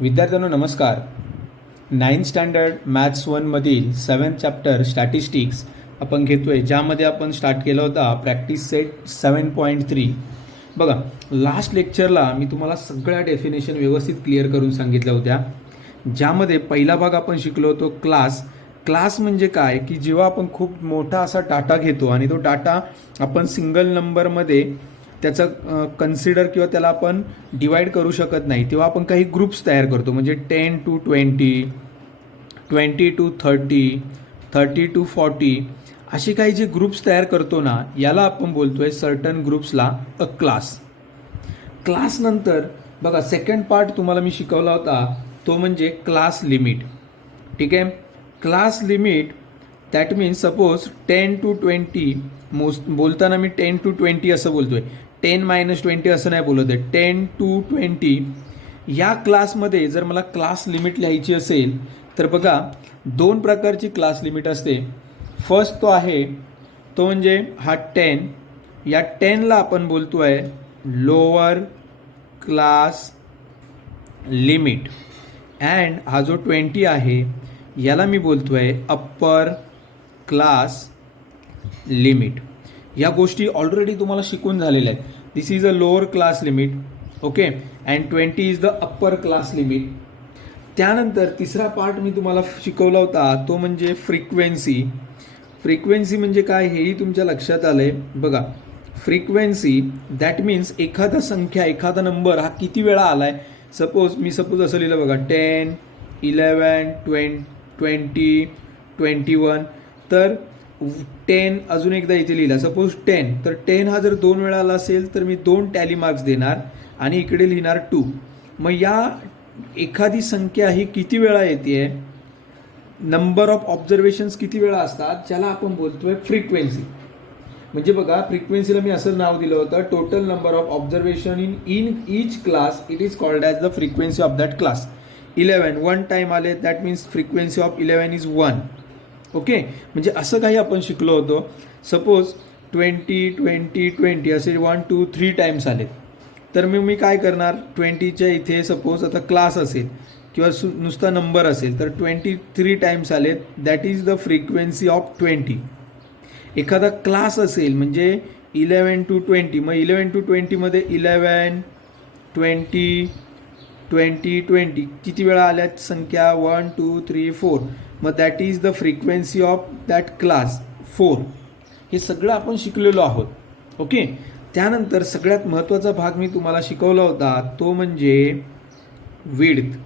विद्यार्थ्यांनो नमस्कार. 9th standard maths 1मधील 7th चॅप्टर स्टॅटिस्टिक्स आपण घेतोय, ज्यामध्ये आपण स्टार्ट केला होता प्रॅक्टिस सेट 7.3. बघा, लास्ट लेक्चरला मी तुम्हाला सगळ्या डेफिनेशन व्यवस्थित क्लिअर करून सांगितल्या होत्या, ज्यामध्ये पहिला भाग आपण शिकलो होतो क्लास म्हणजे काय, की जेव्हा आपण खूप मोठा असा डाटा घेतो आणि तो डाटा आपण सिंगल नंबरमध्ये त्याचं कन्सिडर किंवा त्याला आपण डिवाईड करू शकत नाही, तेव्हा आपण काही ग्रुप्स तयार करतो. म्हणजे 10 to 20, 20 to 30, 30 to 40 असे काही जे ग्रुप्स तयार करतो ना, याला आपण बोलतोय सर्टन ग्रुप्सला अ क्लास. क्लासनंतर बघा, सेकंड पार्ट तुम्हाला मी शिकवला होता, तो म्हणजे क्लास लिमिट. ठीक आहे. Class limit that means suppose 10 to 20 बोलताना मी 10 to 20 असं बोलतोय, 10 - 20 असं नाही बोलत आहे. 10 to 20 या क्लासमध्ये जर मला क्लास लिमिट लिहायची असेल तर बघा, दोन प्रकारची क्लास लिमिट असते. फर्स्ट तो आहे तो म्हणजे हा 10. या 10ला आपण बोलतो आहे लोअर क्लास लिमिट, अँड हा जो 20 आहे याला मी बोलतो आहे अप्पर क्लास लिमिट. या गोष्टी ऑलरेडी तुम्हाला शिकून झालेल्या आहेत. This is a lower class limit, okay, and 20 is the upper class limit. त्यानंतर तिसरा पार्ट मी तुम्हाला शिकवला होता, तो म्हणजे फ्रिक्वेन्सी. फ्रिक्वेन्सी म्हणजे काय हेही तुमच्या लक्षात आलं आहे. बघा, फ्रिक्वेन्सी दॅट मीन्स एखादा नंबर हा किती वेळा आला आहे. सपोज असं लिहिलं बघा, 10, 11, 20, 21. तर 10 अजून एकदा इथे लिहिला, सपोज 10. तर 10 हा जर 2 वेळा आला असेल तर मी 2 टॅली मार्क्स देणार आणि इकडे लिहिणार 2. मग या एखादी संख्या ही किती वेळा येते, नंबर ऑफ ऑब्झर्वेशन्स किती वेळा असतात, ज्याला आपण बोलतोय फ्रिक्वेन्सी. म्हणजे बघा, फ्रिक्वेन्सीला मी असं नाव दिलं होतं, total number of observation in each class, it is called as the frequency of that class. 11 1 time आले, that means frequency of 11 is 1. Okay, म्हणजे असं काही आपण शिकलो होतो. सपोज 20 20 20 असे 1 2 3 टाईम्स आले, तर मी काय करणार, 20च्या इथे सपोज आता क्लास असेल किंवा नुसता नंबर असेल, तर 23 टाईम्स आले, that is the frequency of 20. एखादा क्लास असेल म्हणजे 11 to 20, मग 11 to 20 मध्ये 11 20 20 20 किती वेळा आल्यात संख्या, 1 2 3 4. मग that is the frequency of that class 4. हे सगळं आपण शिकलेलो आहोत. ओके. त्यानंतर सगळ्यात महत्त्वाचा भाग मी तुम्हाला शिकवला होता, तो म्हणजे विड्थ.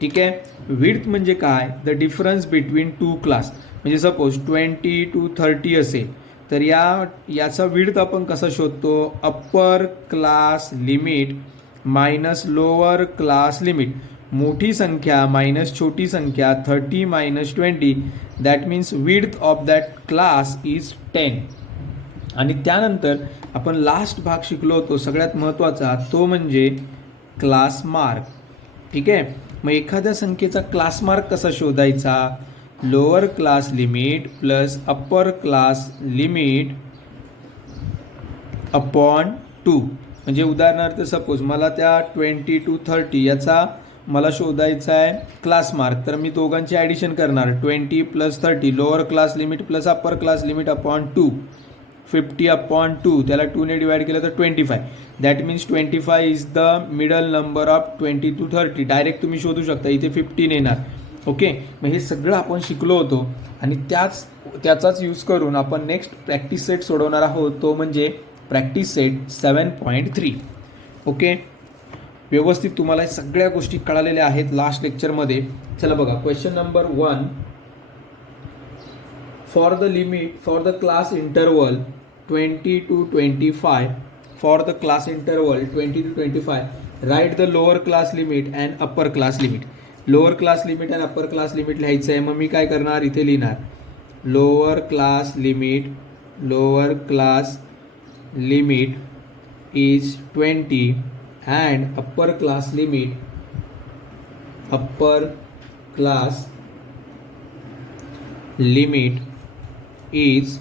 ठीक आहे. विड्थ म्हणजे काय, the difference between two class. म्हणजे सपोज 20 to 30 असेल, तर याचा विड्थ आपण कसा शोधतो, upper class limit minus lower class limit. मोठी संख्या मायनस छोटी संख्या, 30 - 20, that means width of that class is 10. आणि त्यानंतर आपण लास्ट भाग शिकलो होतो सगळ्यात महत्त्वाचा, तो म्हणजे क्लास मार्क. ठीक आहे. मग एखाद्या संख्येचा क्लास मार्क कसा शोधायचा, lower class limit plus upper class limit upon 2. म्हणजे उदाहरणार्थ सपोज मला त्या 20 to 30 याचा मला शोधायचा आहे क्लास मार्क, तर मी दोघांची ॲडिशन करणार, 20 + 30, lower class limit plus upper class limit upon 2, 50 upon 2, त्याला 2ने डिवाइड केलं तर 25. That means 25 is the middle number of 20 to 30. Direct तुम्ही शोधू शकता, इथे 15 येणार. ओके. मग हे सगळं आपण शिकलो होतो आणि त्याचाच यूज करून आपण नेक्स्ट प्रॅक्टिस सेट सोडवणार आहोत, तो म्हणजे प्रॅक्टिस सेट 7.3. ओके. व्यवस्थित तुम्हाला सगळ्या गोष्टी कळालेल्या आहेत लास्ट लेक्चरमध्ये. चला बघा, question number 1, for the limit for the class interval 20 to 25, for the class interval 20 to 25, write the lower class limit and upper class limit. Lower class limit and upper class limit लिहायचं आहे. मग मी काय करणार, इथे लिहिणार lower class limit is 20 and upper class limit is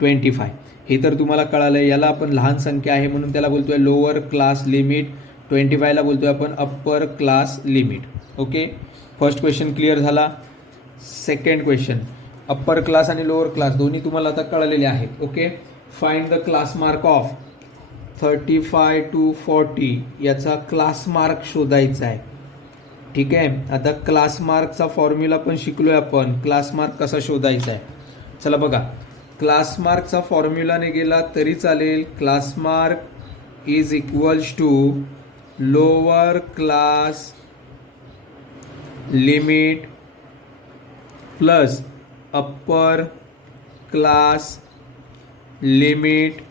25. हे तर तुम्हाला कळालं. याला आपण लहान संख्या आहे म्हणून त्याला बोलतोय लोअर क्लास लिमिट 25ला बोलतोय आपण upper class limit. Okay, first question clear झाला. सेकंड क्वेश्चन, अप्पर क्लास आणि लोअर क्लास दोन्ही तुम्हाला आता कळलेले आहेत. Okay, find the class mark of 35 to 40 याचा क्लास मार्क शोधायचा आहे. ठीक आहे, आता क्लास मार्कचा फॉर्म्युला पण शिकलोय आपण. क्लास मार्क कसा शोधायचा आहे, चला बघा. क्लास मार्कचा फॉर्म्युलाने गेला तरी चालेल. Class mark is equals to lower class limit plus upper class limit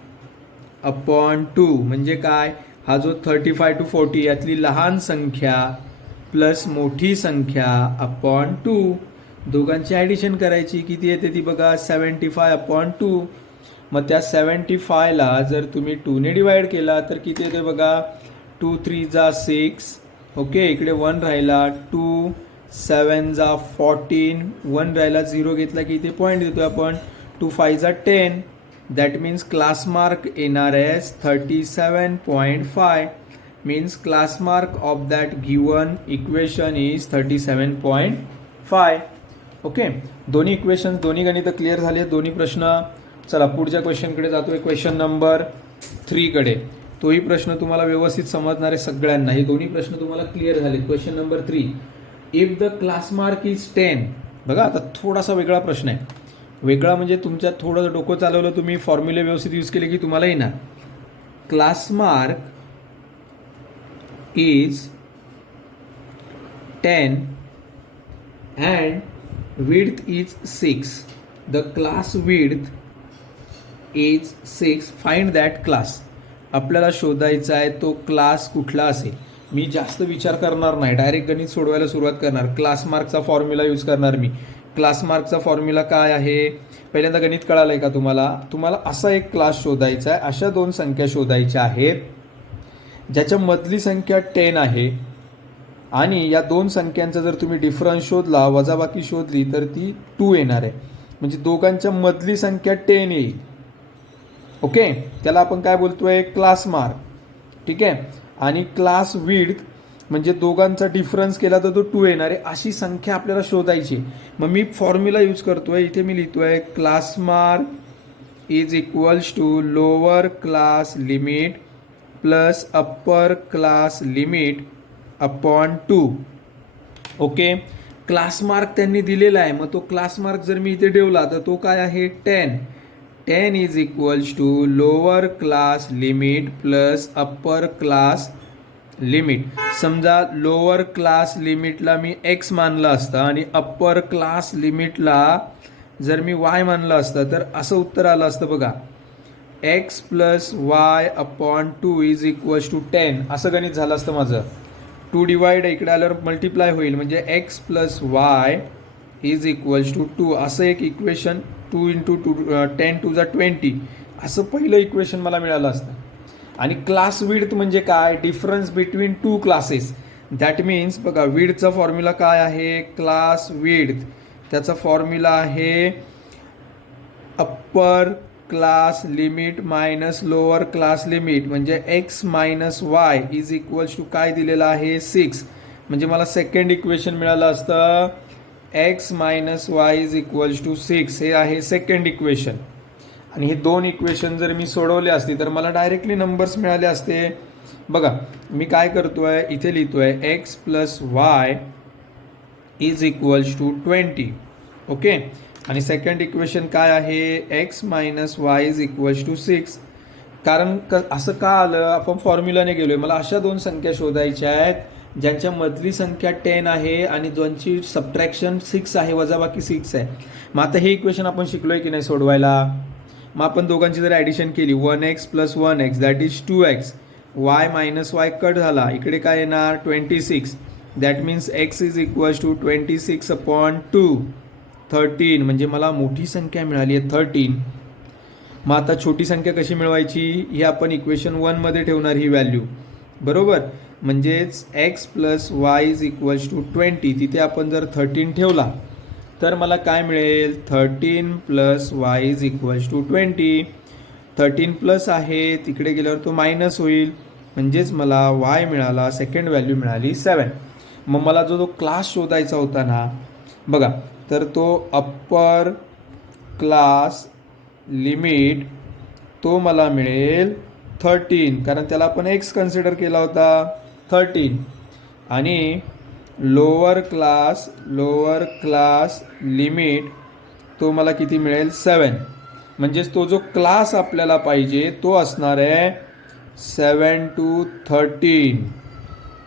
upon 2. म्हणजे काय, हा जो 35 to 40 यातली लहान संख्या प्लस मोठी संख्या अपॉन 2, दोघांची ॲडिशन करायची. किती येते ती बघा, 75/2. मग त्या 75ला जर तुम्ही 2ने डिवाइड केला तर किती येते बघा, 2 3 जा 6. ओके, इकडे 1 राहिला, 2 7 जा 14, 1 राहिला, 0 घेतला की इथे पॉईंट देतो आपण, 2 5 जा 10. दॅट मीन्स क्लास मार्क येणार आहे 37.5. means class mark of that given equation is 37.5. Okay, दोन्ही इक्वेशन्स, दोन्ही गणितं क्लिअर झाली आहेत, दोन्ही प्रश्न. चला पुढच्या क्वेश्चनकडे जातोय, क्वेश्चन नंबर 3 कडे. तोही प्रश्न तुम्हाला व्यवस्थित समजणार आहे सगळ्यांना. हे दोन्ही प्रश्न तुम्हाला क्लिअर झालेत. Question number 3, if the class mark is 10. बघा आता थोडासा वेगळा प्रश्न आहे. वेगळा म्हणजे तुमच्या थोडं डोकं चालवलं तुम्ही, फॉर्म्युले व्यवस्थित यूज केले की तुम्हाला येणार. Class mark is 10 and width is 6. The class width is 6. Find that class. आपल्याला शोधायचा आहे तो क्लास कुठला असेल. मी जास्त विचार करणार नाही, डायरेक्ट गणित सोडवायला सुरुवात करणार. क्लास मार्कचा फॉर्म्युला यूज करणार मी. क्लास मार्कचा फॉर्म्युला काय आहे, पहिल्यांदा गणित कळालं आहे का तुम्हाला. तुम्हाला असा एक क्लास शोधायचा आहे. अशा दोन संख्या शोधायच्या आहेत ज्याच्या मधली संख्या 10 आहे आणि या दोन संख्यांचा जर तुम्ही डिफरन्स शोधला, वजाबाकी शोधली तर ती 2 येणार आहे. म्हणजे दोघांच्या मधली संख्या 10 येईल. ओके, त्याला आपण काय बोलतोय, क्लास मार्क. ठीक आहे, आणि क्लास विड्थ म्हणजे दोघांचा डिफरन्स केला तर तो 2 येणार आहे. अशी संख्या आपल्याला शोधायची. मग मी फॉर्म्युला यूज करतोय, इथे मी लिहितोय class mark is equals to lower class limit plus upper class limit upon 2. Okay, class mark त्यांनी दिलेला आहे. मग तो क्लास मार्क जर मी इथे ठेवला तर तो काय आहे, 10. 10 is equals to lower class limit plus upper class limit. समजा लोअर क्लास लिमिटला मी x मानलं असतं आणि अप्पर क्लास लिमिटला जर मी y मानलं असतं तर असं उत्तर आलं असतं बघा, x plus Y upon 2 is equals to 10. असं गणित झालं असतं माझं. 2 डिवाइड इकडे आल्यावर मल्टिप्लाय होईल म्हणजे x plus Y is equals to 2. असं एक इक्वेशन, 2 × 2 10 2 जा 20 असं पहिलं इक्वेशन मला मिळालं असतं. आणि क्लास विड्थ म्हणजे काय, difference between 2 classes. That means बघा, विड्थचा फॉर्म्युला काय आहे, क्लास विड्थ. त्याचा फॉर्म्युला आहे upper class limit minus lower class limit म्हणजे x minus Y is equals to काय दिलेलं आहे, 6. म्हणजे मला सेकंड इक्वेशन मिळालं असतं x minus Y is equals to 6. हे आहे सेकंड इक्वेशन. आणि हे दोन इक्वेशन जर मी सोडवले असते तर मला डायरेक्टली नंबर्स मिळाले असते. बघा मी काय करतोय, इथे लिहितोय x plus Y is equals to 20. Okay, आणि सेकंड इक्वेशन काय आहे, x minus Y is equals to 6. कारण असं का आलं, आपण फॉर्म्युलाने गेलोय. मला अशा दोन संख्या शोधायच्या आहेत ज्यांच्या मधली संख्या 10 आहे आणि ज्यांची सबट्रॅक्शन 6 आहे, वजाबाकी 6 आहे. मग आता हे इक्वेशन आपण शिकलोय की नाही सोडवायला. मग आपण दोघांची जर ॲडिशन केली, 1x plus 1x that is 2x. Y minus Y cut झाला, इकडे काय येणार 26. That means x is equals to 26 upon 2 13. म्हणजे मला मोठी संख्या मिळाली आहे 13. मग आता छोटी संख्या कशी मिळवायची, ही आपण इक्वेशन 1 मध्ये ठेवणार ही व्हॅल्यू, बरोबर. म्हणजेच x plus Y is equals to 20. तिथे आपण जर 13 ठेवला तर मला काय मिळेल, 13 plus Y is equals to 20. 13 plus आहे, तिकडे गेल्यावर तो मायनस होईल. म्हणजेच मला वाय मिळाला, सेकंड व्हॅल्यू मिळाली 7. मग मला जो क्लास शोधायचा होता ना बघा, तर तो अप्पर क्लास लिमिट तो मला मिळेल 13, कारण त्याला आपण एक्स कन्सिडर केला होता 13. आणि लोअर क्लास लिमिट तो मला किती मिळेल 7. म्हणजेच तो जो क्लास आपल्याला पाहिजे तो असणार आहे 7 to 13.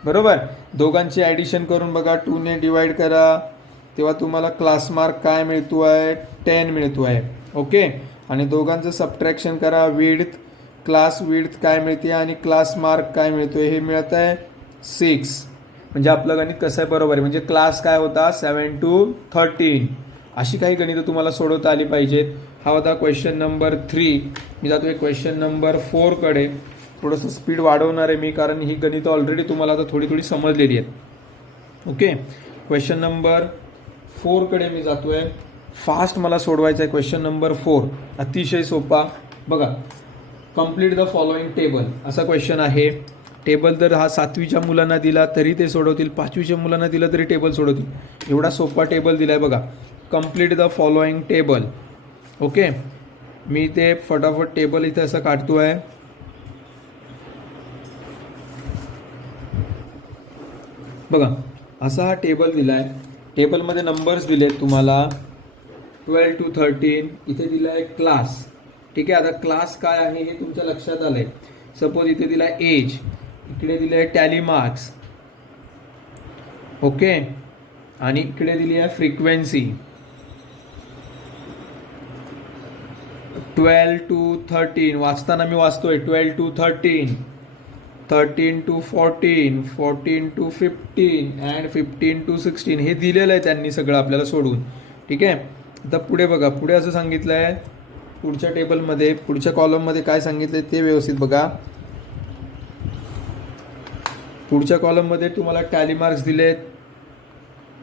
बरोबर. दोघांची ॲडिशन करून बघा, 2 ने डिवाइड करा, तेव्हा तुम्हाला क्लास मार्क काय मिळतो आहे 10 मिळतो आहे. ओके. आणि दोघांचं सबट्रॅक्शन करा, क्लास विड्थ काय मिळते आणि क्लास मार्क काय मिळतो हे मिळत आहे 6. म्हणजे आपलं गणित कसं आहे बरोबर आहे. म्हणजे क्लास काय होता 7 to 13. अशी काही गणितं तुम्हाला सोडवता आली पाहिजेत. हा होता क्वेश्चन नंबर 3. मी जातो आहे क्वेश्चन नंबर 4 कडे. थोडंसं स्पीड वाढवणार आहे मी, कारण ही गणितं ऑलरेडी तुम्हाला आता थोडी समजलेली आहेत. ओके. क्वेश्चन नंबर 4 कडे मी जातो आहे. फास्ट मला सोडवायचा आहे क्वेश्चन नंबर 4. अतिशय सोपा. बघा, कंप्लीट द फॉलोइंग टेबल असा क्वेश्चन आहे. टेबल जर हा 7वीच्या मुलांना दिला तरी ते सोडवतील, 5वीच्या मुलांना दिला तरी टेबल सोडवतील. एवढा सोपा टेबल दिला आहे बघा. Complete the following table. Okay. मी ते फटाफट टेबल इथे असं काढतो आहे. बघा, असा हा टेबल दिला आहे. टेबलमध्ये नंबर्स दिले आहेत तुम्हाला 12 to 13. इथे दिला आहे क्लास. ठीक आहे. आता क्लास काय आहे हे तुमच्या लक्षात आलं आहे. सपोज इथे दिला आहे एज, इकडे दिले आहे टॅली मार्क्स. ओके. आणि इकडे दिली आहे फ्रिक्वेन्सी. 12 to 13 वाचताना मी वाचतोय 12 to 13, 13 to 14, 14 to 15 and 15 to 16 हे दिलेलं आहे त्यांनी सगळं आपल्याला सोडून. ठीक आहे. आता पुढे बघा, पुढे असं सांगितलं आहे पुढच्या टेबलमध्ये, पुढच्या कॉलममध्ये काय सांगितलं ते व्यवस्थित बघा. पुढच्या कॉलममध्ये तुम्हाला टॅली मार्क्स दिलेत,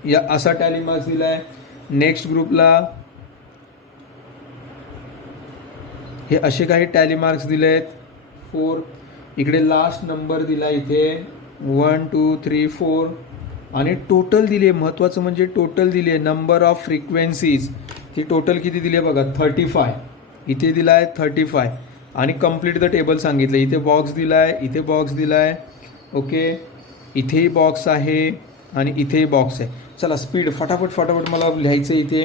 या असा टॅली मार्क्स दिला आहे. नेक्स्ट ग्रुपला हे असे काही टॅली मार्क्स दिले आहेत 4. इकडे लास्ट नंबर दिला इथे 1 2 3 4 आणि टोटल दिली आहे. महत्त्वाचं म्हणजे टोटल दिली आहे. Number of frequencies he total किती दिली आहे बघा 35. इथे दिला आहे 35 आणि कंप्लीट द टेबल सांगितलं. इथे बॉक्स दिला आहे, इथे बॉक्स दिला आहे. ओके. इथेही बॉक्स आहे आणि इथेही बॉक्स आहे. चला स्पीड फटाफट मला लिहायचं आहे इथे.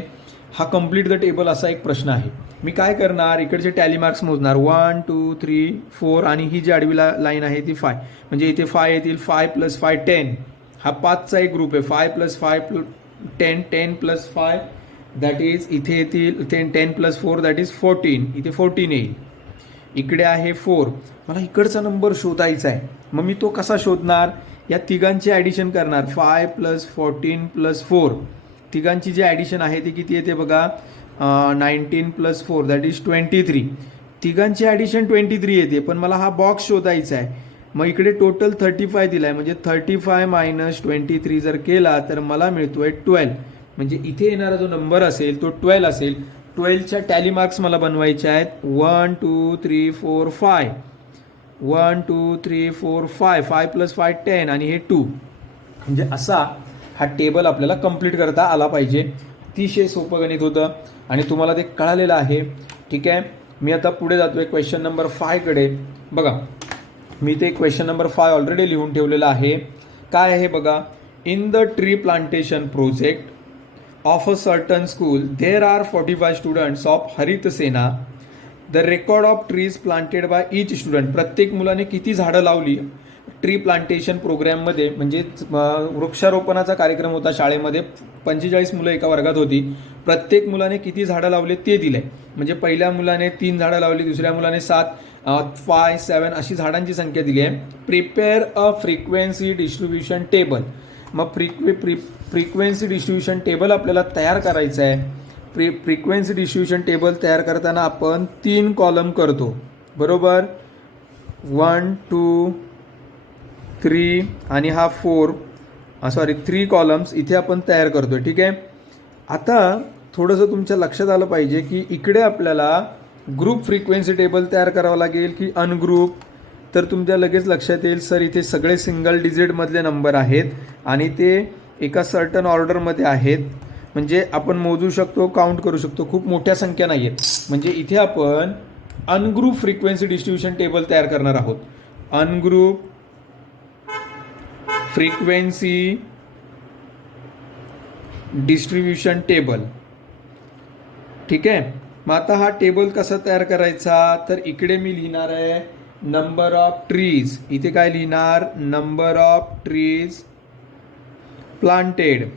हा कंप्लीट द टेबल असा एक प्रश्न आहे. मी काय करणार, इकडचे टॅली मार्क्स मोजणार 1 2 3 4 आणि ही जी आडवी लाईन आहे ती 5. म्हणजे इथे 5 येतील. 5 + 5 10. हा 5चा एक ग्रुप आहे. 5 + 5 10, 10 + 5 दॅट इज इथे येतील 10 + 4 दॅट इज 14. इथे 14 येईल. इकडे आहे 4. मला इकडचा नंबर शोधायचा आहे. मग मी तो कसा शोधणार, या तिघांची ॲडिशन करणार. 5 + 14 + 4 तिघांची जी ॲडिशन आहे ती किती येते बघा 19 + 4 दॅट इज 23. तिघांची ॲडिशन 23 येते, पण मला हा बॉक्स शोधायचा आहे. मग इकडे टोटल 35 दिला आहे. म्हणजे 35 - 23 जर केला तर मला मिळतो आहे 12. म्हणजे इथे येणारा जो नंबर असेल तो 12 असेल. 12च्या टॅली मार्क्स मला बनवायचे आहेत 1 2 3 4 5. 1 2 3 4 5. 5 + 5 10 आणि हे 2. म्हणजे असा हा टेबल आपल्याला कंप्लीट करता आला पाहिजे. अतिशय सोपं गणित होतं आणि तुम्हाला ते कळालेलं आहे. ठीक आहे. मी आता पुढे जातो आहे क्वेश्चन नंबर 5 कडे. बघा, मी ते क्वेश्चन नंबर 5 ऑलरेडी लिहून ठेवलेलं आहे. काय आहे बघा, in the tree plantation project of a certain school there are 45 students of Harit Sena. The record of trees planted by each student. प्रत्येक मुलाने किती झाडं लावली ट्री प्लांटेशन प्रोग्रॅममध्ये. म्हणजे वृक्षारोपणाचा कार्यक्रम होता शाळेमध्ये. 45 मुलं एका वर्गात होती. प्रत्येक मुलाने किती झाडं लावले ते दिले. म्हणजे पहिल्या मुलाने 3 झाडं लावली, दुसऱ्या मुलाने 7, 5, 7 अशी झाडांची संख्या दिली आहे. Prepare a frequency distribution table. मग फ्रिक्वेन्सी डिस्ट्रीब्युशन टेबल आपल्याला तयार करायचं आहे. फ्रिक्वेन्सी डिस्ट्रीब्युशन टेबल तयार करताना आपण 3 कॉलम करतो. बरोबर. 1 2 3 आणि हा 3 कॉलम्स इथे आपण तयार करतोय. ठीक आहे. आता थोडंसं तुमच्या लक्षात आलं पाहिजे की इकडे आपल्याला ग्रुप फ्रिक्वेन्सी टेबल तयार करावं लागेल की अनग्रुप. तर तुमच्या लगेच लक्षात येईल सर इथे सगळे सिंगल डिजिटमधले नंबर आहेत आणि ते एका सर्टन ऑर्डरमध्ये आहेत, म्हणजे आपण मोजू शकतो, काउंट करू शकतो, खूप मोठ्या संख्या नाही आहेत. म्हणजे इथे आपण अनग्रुप फ्रिक्वेन्सी डिस्ट्रीब्युशन टेबल तयार करणार आहोत. Ungroup frequency distribution table. ठीक आहे. मग आता हा टेबल कसा तयार करायचा, तर इकडे मी लिहिणार आहे नंबर ऑफ ट्रीज. इथे काय लिहिणार, number of trees planted.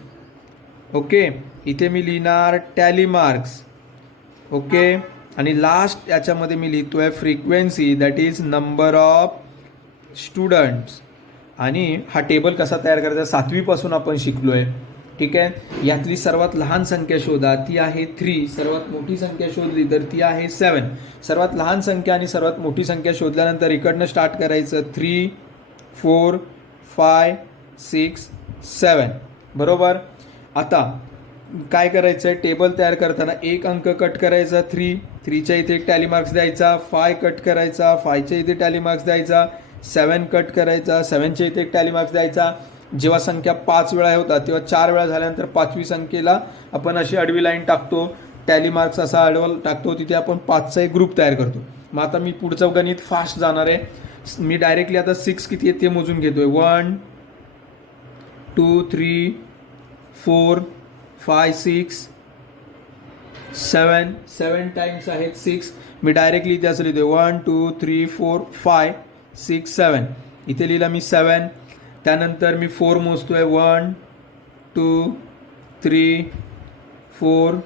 Okay. इथे मी लिहिणार टॅली मार्क्स. ओके. आणि लास्ट याच्यामध्ये मी लिहितोय frequency, that is number of students. आणि हा टेबल कसा तयार करायचा 7वी पासून आपण शिकलोय. ठीक आहे. यातली सर्वात लहान संख्या शोधा, ती आहे 3. सर्वात मोठी संख्या शोधली तर ती आहे 7. सर्वात लहान संख्या आणि सर्वात मोठी संख्या शोधल्यानंतर इकडनं स्टार्ट करायचं 3, 4, 5, 6, 7. बरोबर. आता काय करायचं आहे, टेबल तयार करताना एक अंक कट करायचा 3च्या इथे एक टॅली मार्क्स द्यायचा, 5 कट करायचा, 5च्या इथे टॅली मार्क्स द्यायचा, 7 कट करायचा, 7च्या इथे एक टॅली मार्क्स द्यायचा. जेव्हा संख्या 5 वेळा होतात तेव्हा 4 वेळा झाल्यानंतर 5वी संख्येला आपण अशी आडवी लाईन टाकतो, टॅली मार्क्स असा आडवा टाकतो, तिथे आपण 5चा एक ग्रुप तयार करतो. मग आता मी पुढचं गणित फास्ट जाणार आहे. मी डायरेक्टली आता 6 किती आहे ते मोजून घेतोय. 1 2 3 4 5 6 7. 7 टाइम्स आहेत 6. मी डायरेक्टली इथे असं लिहितोय 1 2 3 4 5 6 7. इथे लिहिला मी 7. त्यानंतर मी 4 मोजतोय 1 2 3 4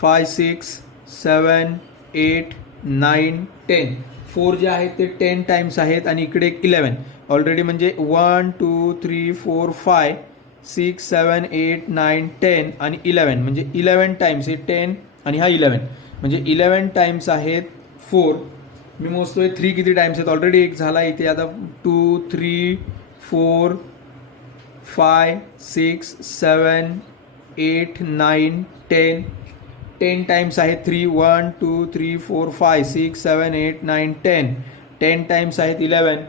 5 6 7 8 9 10. 4 जे आहेत ते 10 टाइम्स आहेत आणि इकडे एक 11 ऑलरेडी, म्हणजे 1 2 3 4 5 6 7 8 9 10 आणि 11, म्हणजे 11 टाइम्स. हे 10 आणि हा 11, म्हणजे 11 टाइम्स आहेत 4. मी मोजतोय 3 किती टाइम्स आहेत, ऑलरेडी एक झाला इथे. आता 2 3 4 5 6 7 8 9 10. 10 टाइम्स आहेत 3. 1 2 3 4 5 6 7 8 9 10. 10 टाइम्स आहेत 11.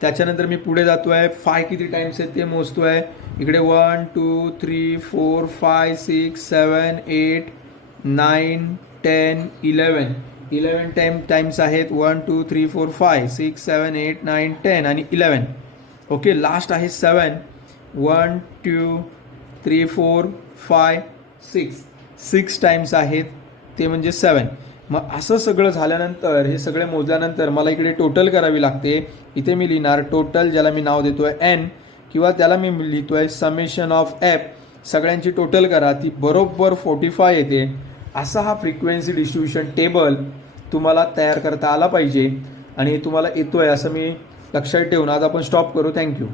त्याच्यानंतर मी पुढे जातोय, 5 किती टाइम्स आहेत ते मोजतोय. इकडे 1 2 3 4 5 6 7 8 9 10 11. 11 टाइम्स आहेत 1 2 3 4 5 6 7 8 9 10 आणि 11. ओके. लास्ट आहे 7. 1 2 3 4 5 6. 6 टाइम्स आहेत ते म्हणजे 7. मग असं सगळं झाल्यानंतर, हे सगळे मोजल्यानंतर मला इकडे टोटल करावी लागते. इथे मी लिहिणार टोटल, ज्याला मी नाव देतोय n, किंवा त्याला मी लिहितोय समेशन ऑफ f. सगळ्यांची टोटल करा, ती बरोबर 45 येते. असा हा फ्रिक्वेन्सी डिस्ट्रीब्युशन टेबल तुम्हाला तयार करता आला पाहिजे आणि तुम्हाला येतोय असं मी लक्षात ठेवून आज आपण स्टॉप करू. थँक्यू.